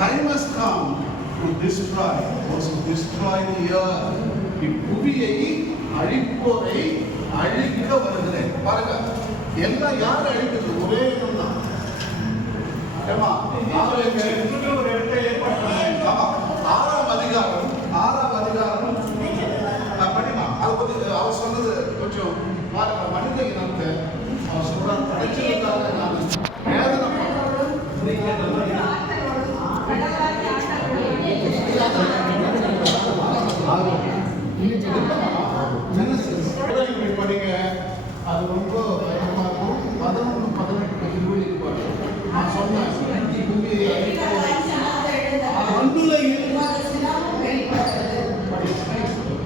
Time has come to destroy, also destroy the earth. இப்புவியை அழிப்போரை அழிக்க வருகிறேன். பாருங்க, எல்லாம் யார் அழிக்கிறது? ஒரே இடம் தான். ஆறாம் அதிகாரம் படிமா. அதை பத்தி அவர் சொன்னது கொஞ்சம் மனித இனத்தை அவர் சொல்றார். படிச்சதுக்காக நான் வேதனை படிங்க. அது ரொம்ப பயமா இருக்கும். 11, 18 இருப்பாரு. நான் சொன்னேன்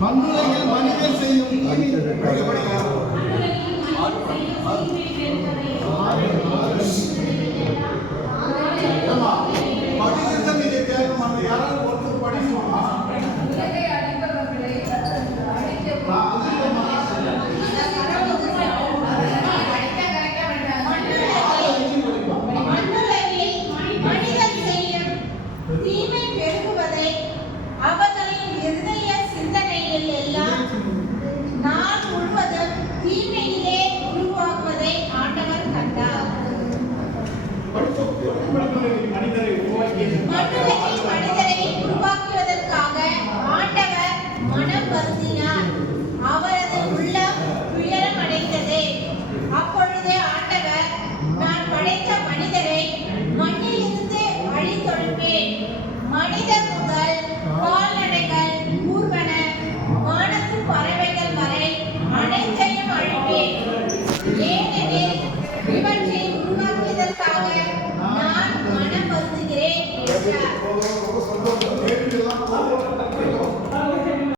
மண்ணுலகில் மனிதர் செய்யும்